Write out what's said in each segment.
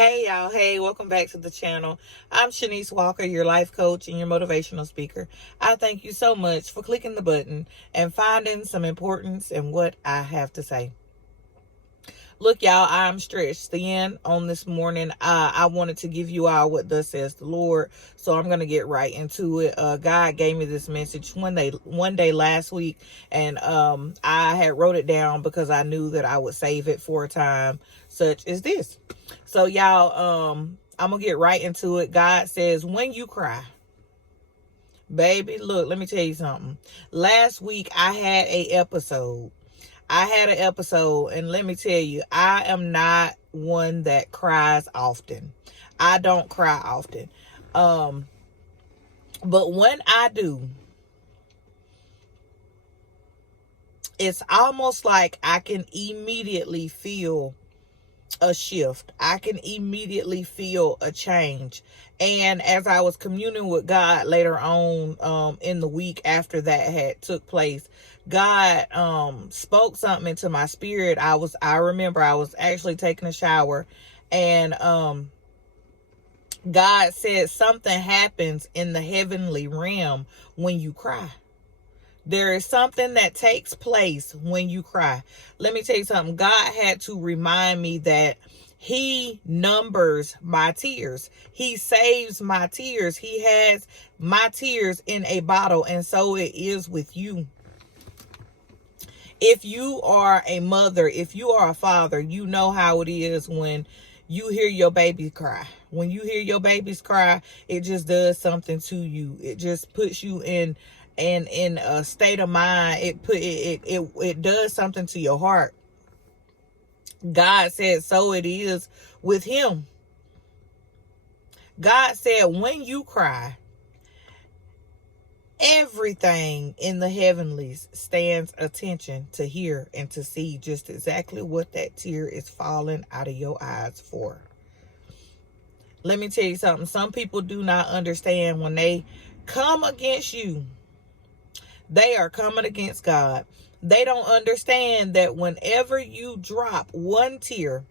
Hey y'all, hey, welcome back to the channel. I'm Sha'Nese Walker, your life coach and your motivational speaker. I thank you so much for clicking the button and finding some importance in what I have to say. Look, y'all, I'm stretched thin on this morning. I wanted to give you all what thus says the Lord, so I'm going to get right into it. God gave me this message one day last week, and I had wrote it down because I knew that I would save it for a time such as this. So, y'all, I'm going to get right into it. God says, when you cry, baby, look, let me tell you something. Last week, I had an episode, and let me tell you, I am not one that cries often. I don't cry often. But when I do, it's almost like I can immediately feel a shift. I can immediately feel a change. And as I was communing with God later on in the week after that had took place, God spoke something into my spirit. I remember I was actually taking a shower, and God said something happens in the heavenly realm when you cry. There is something that takes place when you cry. Let me tell you something. God had to remind me that He numbers my tears. He saves my tears. He has my tears in a bottle. And so it is with you. If you are a mother, if you are a father, you know how it is when you hear your baby cry. When you hear your babies cry, it just does something to you. It just puts you in a state of mind. It does something to your heart. God said, so it is with him. God said, when you cry, everything in the heavenlies stands attention to hear and to see just exactly what that tear is falling out of your eyes for. Let me tell you something. Some people do not understand when they come against you, they are coming against God. They don't understand that whenever you drop one tear,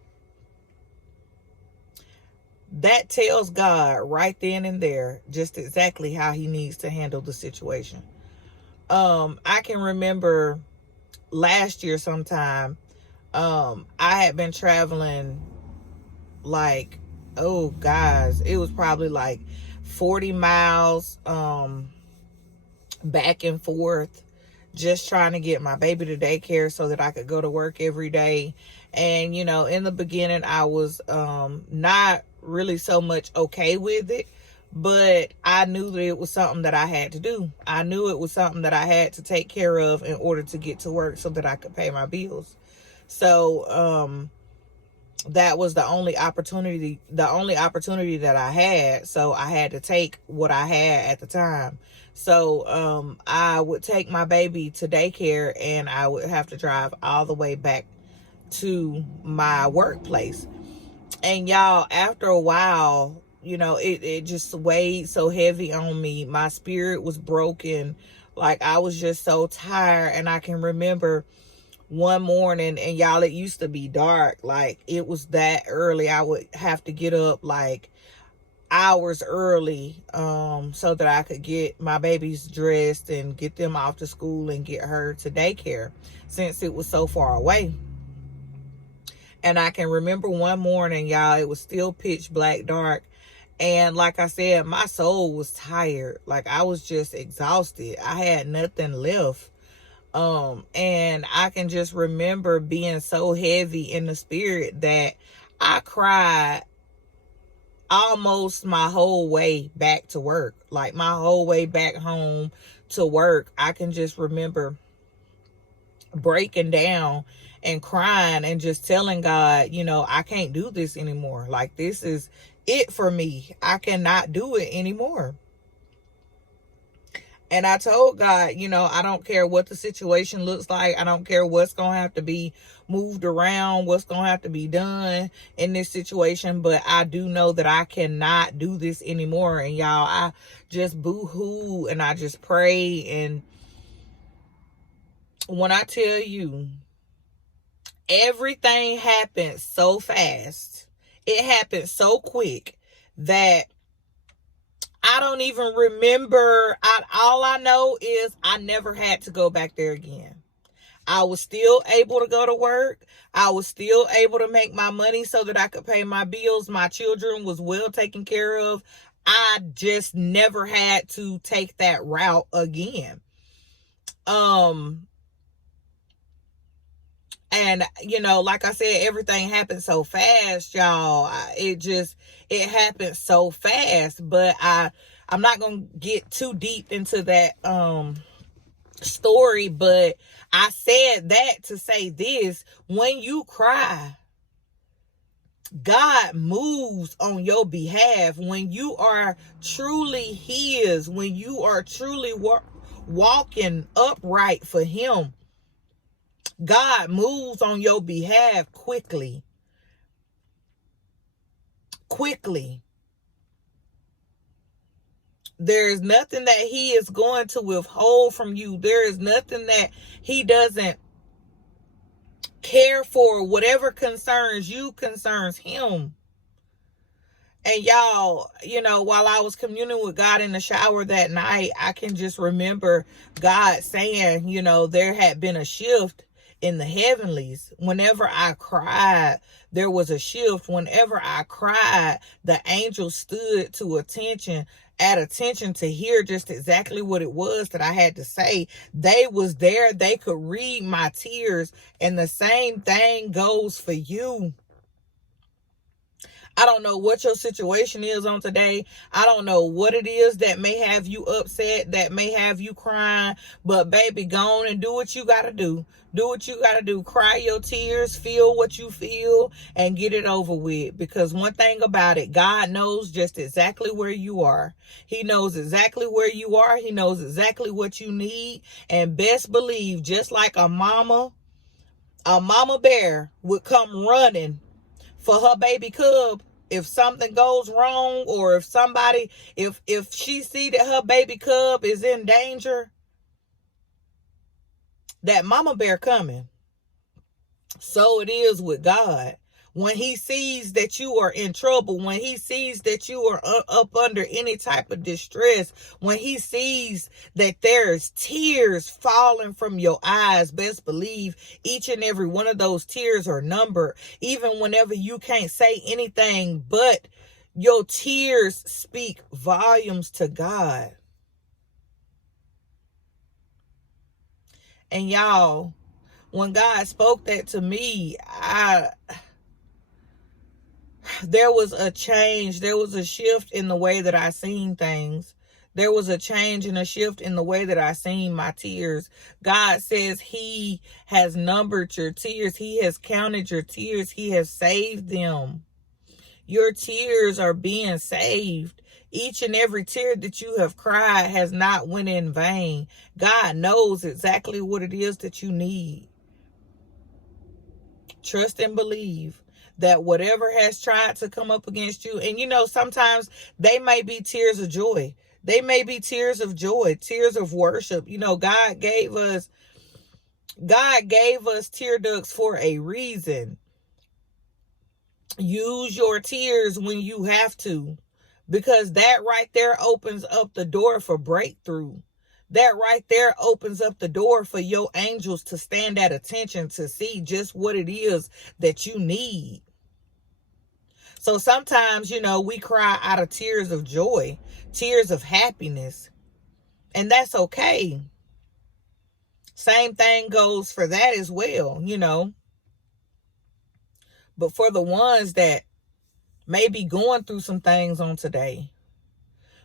that tells God right then and there just exactly how he needs to handle the situation. I can remember last year sometime, I had been traveling like, oh guys, it was probably like 40 miles back and forth, just trying to get my baby to daycare so that I could go to work every day. And you know, in the beginning I was not really so much okay with it, but I knew that it was something that I had to do. I knew it was something that I had to take care of in order to get to work so that I could pay my bills. So that was the only opportunity that I had. So I had to take what I had at the time. So I would take my baby to daycare, and I would have to drive all the way back to my workplace. And y'all, after a while, you know, it just weighed so heavy on me. My spirit was broken. Like, I was just so tired. And I can remember one morning, and y'all, it used to be dark. Like, it was that early. I would have to get up like hours early so that I could get my babies dressed and get them off to school and get her to daycare, since it was so far away. And I can remember one morning, y'all, it was still pitch black dark. And like I said, my soul was tired. Like, I was just exhausted. I had nothing left. And I can just remember being so heavy in the spirit that I cried almost my whole way back to work. Like, my whole way back home to work, I can just remember breaking down and crying and just telling God, you know, I can't do this anymore. Like, this is it for me. I cannot do it anymore. And I told God, you know, I don't care what the situation looks like. I don't care what's going to have to be moved around, what's going to have to be done in this situation. But I do know that I cannot do this anymore. And y'all, I just boo-hoo and I just pray. And when I tell you, everything happened so fast. It happened so quick that I don't even remember. All I know is I never had to go back there again. I was still able to go to work. I was still able to make my money so that I could pay my bills. My children was well taken care of. I just never had to take that route again. And like I said, everything happened so fast, y'all. It happened so fast. But I'm not gonna get too deep into that story, but I said that to say this: when you cry, God moves on your behalf. When you are truly His, when you are truly walking upright for Him, God moves on your behalf quickly. Quickly. There is nothing that He is going to withhold from you. There is nothing that He doesn't care for. Whatever concerns you concerns Him. And y'all, while I was communing with God in the shower that night, I can just remember God saying, there had been a shift in the heavenlies. Whenever I cried, there was a shift. Whenever I cried, the angels stood at attention to hear just exactly what it was that I had to say. They was there. They could read my tears. And the same thing goes for you. I don't know what your situation is on today. I don't know what it is that may have you upset, that may have you crying. But baby, go on and do what you got to do. Do what you got to do. Cry your tears, feel what you feel, and get it over with. Because one thing about it, God knows just exactly where you are. He knows exactly where you are. He knows exactly what you need. And best believe, just like a mama bear would come running for her baby cub if something goes wrong, or if she see that her baby cub is in danger, that mama bear coming. So it is with God. When He sees that you are in trouble, when He sees that you are up under any type of distress, when He sees that there's tears falling from your eyes, best believe each and every one of those tears are numbered. Even whenever you can't say anything, but your tears speak volumes to God. And y'all, when God spoke that to me, there was a change. There was a shift in the way that I seen things. There was a change and a shift in the way that I seen my tears. God says He has numbered your tears. He has counted your tears. He has saved them. Your tears are being saved. Each and every tear that you have cried has not went in vain. God knows exactly what it is that you need. Trust and believe that whatever has tried to come up against you, and sometimes they may be tears of joy. They may be tears of joy, tears of worship. God gave us tear ducts for a reason. Use your tears when you have to, because that right there opens up the door for breakthrough. That right there opens up the door for your angels to stand at attention to see just what it is that you need. So sometimes, we cry out of tears of joy, tears of happiness, and that's okay. Same thing goes for that as well, But for the ones that may be going through some things on today,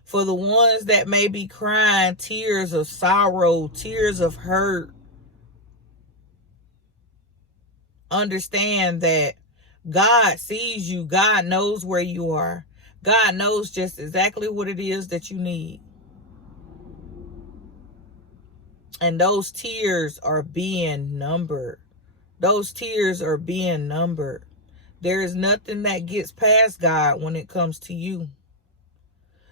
for the ones that may be crying tears of sorrow, tears of hurt, understand that God sees you. God knows where you are. God knows just exactly what it is that you need. And those tears are being numbered. Those tears are being numbered. There is nothing that gets past God when it comes to you.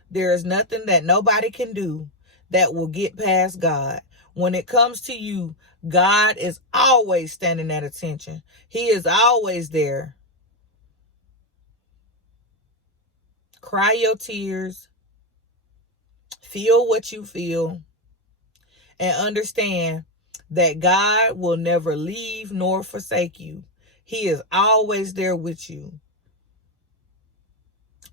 There is nothing that nobody can do that will get past God. When it comes to you, God is always standing at attention. He is always there. cry your tears, feel what you feel, and understand that God will never leave nor forsake you. He is always there with you,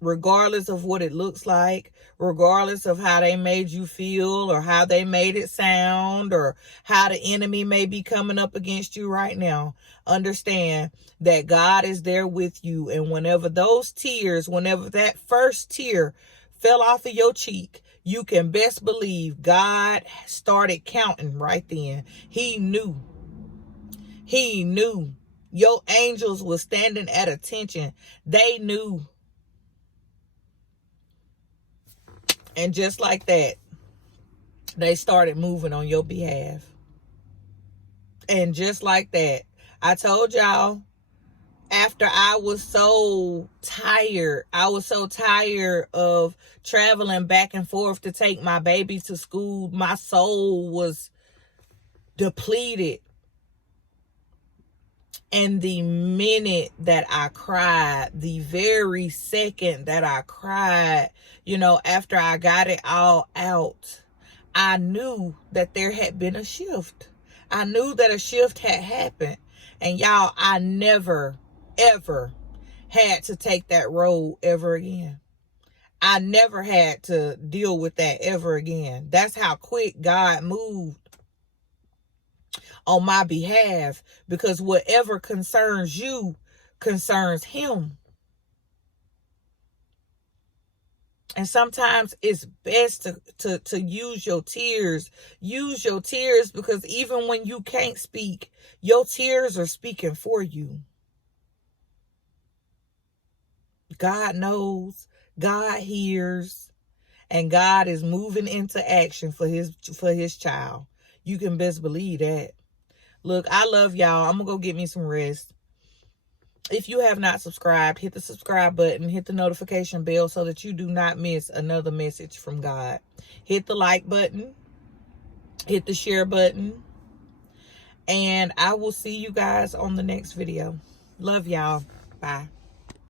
regardless of what it looks like, regardless of how they made you feel or how they made it sound or how the enemy may be coming up against you right now. Understand that God is there with you. And whenever that first tear fell off of your cheek, you can best believe God started counting right then. He knew. Your angels were standing at attention. They knew. And just like that, they started moving on your behalf. And just like that, I told y'all, after I was so tired of traveling back and forth to take my baby to school. My soul was depleted. And the minute that I cried, the very second that I cried, after I got it all out, I knew that there had been a shift. I knew that a shift had happened. And y'all, I never, ever had to take that road ever again. I never had to deal with that ever again. That's how quick God moved on my behalf, because whatever concerns you concerns him. And sometimes it's best to use your tears. Use your tears, because even when you can't speak, your tears are speaking for you. God knows, God hears, and God is moving into action for his child. You can best believe that. Look, I love y'all. I'm going to go get me some rest. If you have not subscribed, hit the subscribe button, hit the notification bell so that you do not miss another message from God. Hit the like button, hit the share button, and I will see you guys on the next video. Love y'all. Bye.